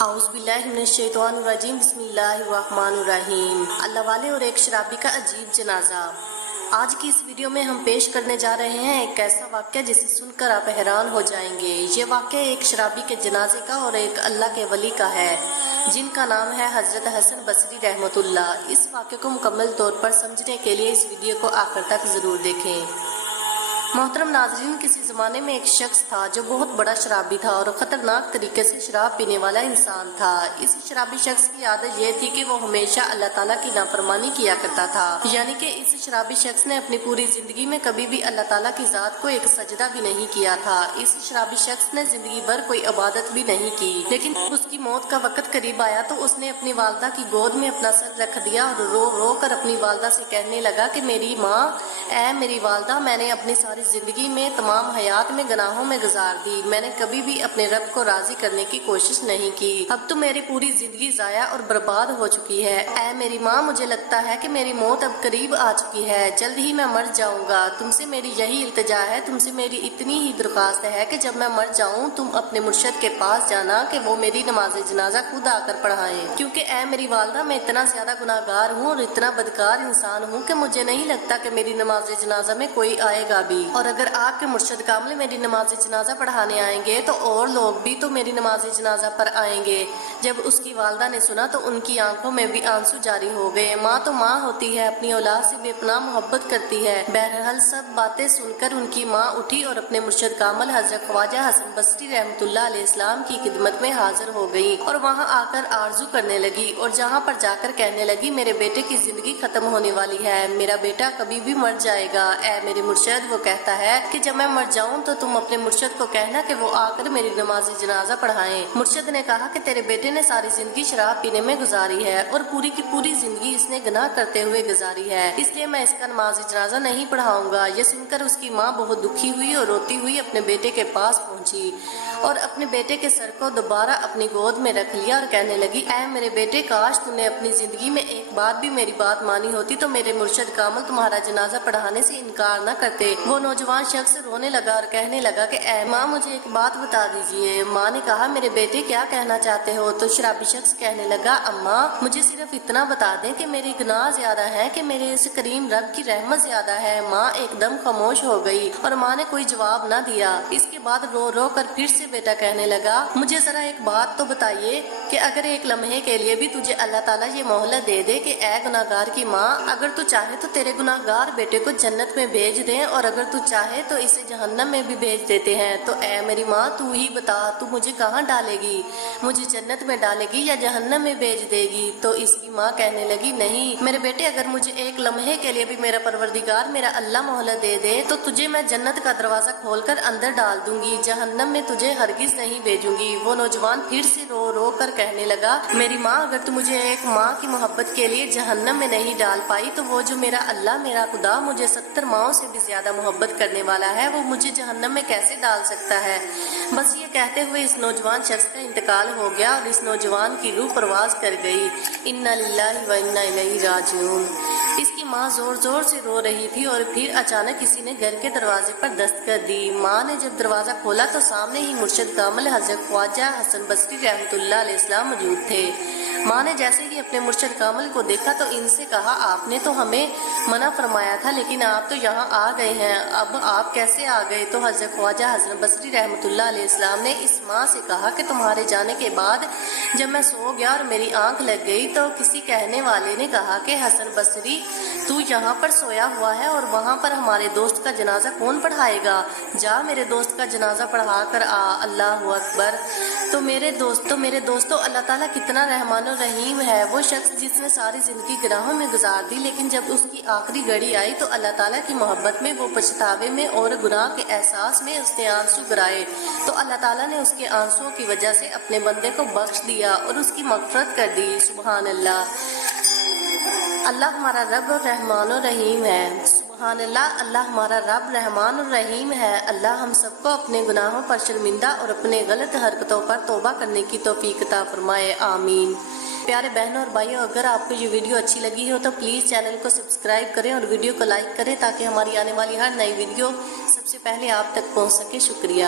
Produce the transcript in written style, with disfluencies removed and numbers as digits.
اعوذ باللہ من الشیطان الرجیم بسم اللہ الرحمن الرحیم۔ اللہ والے اور ایک شرابی کا عجیب جنازہ۔ آج کی اس ویڈیو میں ہم پیش کرنے جا رہے ہیں ایک ایسا واقعہ جسے سن کر آپ حیران ہو جائیں گے۔ یہ واقعہ ایک شرابی کے جنازے کا اور ایک اللہ کے ولی کا ہے جن کا نام ہے حضرت حسن بصری رحمۃ اللہ۔ اس واقعے کو مکمل طور پر سمجھنے کے لیے اس ویڈیو کو آخر تک ضرور دیکھیں۔ محترم ناظرین، کسی زمانے میں ایک شخص تھا جو بہت بڑا شرابی تھا اور خطرناک طریقے سے شراب پینے والا انسان تھا۔ اس شرابی شخص کی عادت یہ تھی کہ وہ ہمیشہ اللہ تعالیٰ کی نافرمانی کیا کرتا تھا، یعنی کہ اس شرابی شخص نے اپنی پوری زندگی میں کبھی بھی اللہ تعالیٰ کی ذات کو ایک سجدہ بھی نہیں کیا تھا۔ اس شرابی شخص نے زندگی بھر کوئی عبادت بھی نہیں کی، لیکن اس کی موت کا وقت قریب آیا تو اس نے اپنی والدہ کی گود میں اپنا سر رکھ دیا اور رو رو کر اپنی والدہ سے کہنے لگا کہ میری ماں، اے میری والدہ، میں نے اپنی ساری زندگی میں تمام حیات میں گناہوں میں گزار دی، میں نے کبھی بھی اپنے رب کو راضی کرنے کی کوشش نہیں کی، اب تو میری پوری زندگی ضائع اور برباد ہو چکی ہے۔ اے میری ماں، مجھے لگتا ہے کہ میری موت اب قریب آ چکی ہے، جلد ہی میں مر جاؤں گا، تم سے میری یہی التجا ہے، تم سے میری اتنی ہی درخواست ہے کہ جب میں مر جاؤں تم اپنے مرشد کے پاس جانا کہ وہ میری نماز جنازہ خود آ کر پڑھائیں، کیونکہ اے میری والدہ، میں اتنا زیادہ گناہ گار ہوں اور اتنا بدکار انسان ہوں کہ مجھے نہیں لگتا کہ میری نماز جنازہ میں کوئی آئے گا بھی، اور اگر آپ کے مرشد کامل میری نماز جنازہ پڑھانے آئیں گے تو اور لوگ بھی تو میری نماز جنازہ پر آئیں گے۔ جب اس کی والدہ نے سنا تو ان کی آنکھوں میں بھی آنسو جاری ہو گئے۔ ماں تو ماں ہوتی ہے، اپنی اولاد سے بے پناہ محبت کرتی ہے۔ بہرحال سب باتیں سن کر ان کی ماں اٹھی اور اپنے مرشد کامل حضرت خواجہ حسن بصری رحمۃ اللہ علیہ السلام کی خدمت میں حاضر ہو گئی اور وہاں آ کر آرزو کرنے لگی اور جہاں پر جا کر کہنے لگی میرے بیٹے کی زندگی ختم ہونے والی ہے، میرا بیٹا کبھی بھی مر جائے گا۔ اے میرے مرشد، وہ کہتا ہے کہ جب میں مر جاؤں تو تم اپنے مرشد کو کہنا کہ وہ آ کر میری نماز جنازہ پڑھائیں۔ مرشد نے کہا کہ تیرے بیٹے نے ساری زندگی شراب پینے میں گزاری ہے اور پوری کی پوری زندگی اس نے گناہ کرتے ہوئے گزاری ہے، اس لیے میں اس کا نماز جنازہ نہیں پڑھاؤں گا۔ یہ سن کر اس کی ماں بہت دکھی ہوئی اور روتی ہوئی اپنے بیٹے کے پاس پہنچی اور اپنے بیٹے کے سر کو دوبارہ اپنی گود میں رکھ لیا اور کہنے لگی، اے میرے بیٹے، کاش تو نے اپنی زندگی میں ایک بار بھی میری بات مانی ہوتی تو میرے مرشد کامل تمہارا جنازہ پڑھانے سے انکار نہ کرتے۔ وہ نوجوان شخص رونے لگا اور کہنے لگا کہ اے ماں، مجھے ایک بات بتا دیجئے۔ ماں نے کہا، میرے بیٹے کیا کہنا چاہتے ہو؟ تو شرابی شخص کہنے لگا، اماں، مجھے صرف اتنا بتا دیں کہ میرے گناہ زیادہ ہیں کہ میرے اس کریم رب کی رحمت زیادہ ہے۔ ماں ایک دم خاموش ہو گئی اور ماں نے کوئی جواب نہ دیا۔ اس کے بعد رو رو کر پھر سے بیٹا کہنے لگا، مجھے ذرا ایک بات تو بتائیے کہ اگر ایک لمحے کے لیے بھی تجھے اللہ تعالیٰ یہ مہلت دے دے کہ اے گناہ گار کی ماں، اگر تو چاہے تو تیرے گناہ گار بیٹے کو جنت میں بھیج دیں اور اگر تو چاہے تو اسے جہنم میں بھی بھیج دیتے ہیں، تو اے میری ماں تو ہی بتا، تو مجھے کہاں ڈالے گی؟ مجھے جنت میں ڈالے گی یا جہنم میں بھیج دے گی؟ تو اس کی ماں کہنے لگی، نہیں میرے بیٹے، اگر مجھے ایک لمحے کے لیے بھی میرا پروردگار، میرا اللہ مہلت دے دے تو تجھے میں جنت کا دروازہ کھول کر اندر ڈال دوں گی، جہنم میں تجھے ہرگز نہیں بھیجوں گی۔ وہ نوجوان پھر سے رو رو کر کہنے لگا، میری ماں، اگر تو مجھے ایک ماں کی محبت کے لیے جہنم میں نہیں ڈال پائی تو وہ جو میرا اللہ، میرا خدا، مجھے 70 ماؤں سے بھی زیادہ محبت کرنے والا ہے، وہ مجھے جہنم میں کیسے ڈال سکتا ہے؟ بس یہ کہتے ہوئے اس نوجوان شخص کا انتقال ہو گیا اور اس نوجوان کی روح پرواز کر گئی۔ انا للہ و انا الیہ راجعون۔ اس کی ماں زور زور سے رو رہی تھی اور پھر اچانک کسی نے گھر کے دروازے پر دستک دی۔ ماں نے جب دروازہ کھولا تو سامنے ہی مرشد کامل حضرت خواجہ حسن بصری رحمۃ اللہ علیہ السلام موجود تھے۔ ماں نے جیسے ہی اپنے مرشد کامل کو دیکھا تو ان سے کہا، آپ نے تو ہمیں منع فرمایا تھا لیکن آپ تو یہاں آ گئے ہیں، اب آپ کیسے آ گئے؟ تو حضرت خواجہ حسن بصری رحمۃ اللہ علیہ السلام نے اس ماں سے کہا کہ تمہارے جانے کے بعد جب میں سو گیا اور میری آنکھ لگ گئی تو کسی کہنے والے نے کہا کہ حسن بصری، تو یہاں پر سویا ہوا ہے اور وہاں پر ہمارے دوست کا جنازہ کون پڑھائے گا؟ جا میرے دوست کا جنازہ پڑھا کر آ۔ اللہ اکبر۔ تو میرے دوستو، اللہ تعالیٰ کتنا رحمان و رحیم ہے۔ وہ شخص جس نے ساری زندگی گناہوں میں گزار دی لیکن جب اس کی آخری گھڑی آئی تو اللہ تعالیٰ کی محبت میں، وہ پچھتاوے میں اور گناہ کے احساس میں اس نے آنسو گرائے تو اللہ تعالیٰ نے اس کے آنسوؤں کی وجہ سے اپنے بندے کو بخش دیا اور اس کی مغفرت کر دی۔ سبحان اللہ۔ اللہ ہمارا رب رحمان و رحیم ہے۔ سبحان اللہ، اللہ ہمارا رب رحمان الرحیم ہے۔ اللہ ہم سب کو اپنے گناہوں پر شرمندہ اور اپنے غلط حرکتوں پر توبہ کرنے کی توفیق عطا فرمائے، آمین۔ پیارے بہنوں اور بھائیوں، اگر آپ کو یہ ویڈیو اچھی لگی ہو تو پلیز چینل کو سبسکرائب کریں اور ویڈیو کو لائک کریں تاکہ ہماری آنے والی ہر نئی ویڈیو سب سے پہلے آپ تک پہنچ سکے۔ شکریہ۔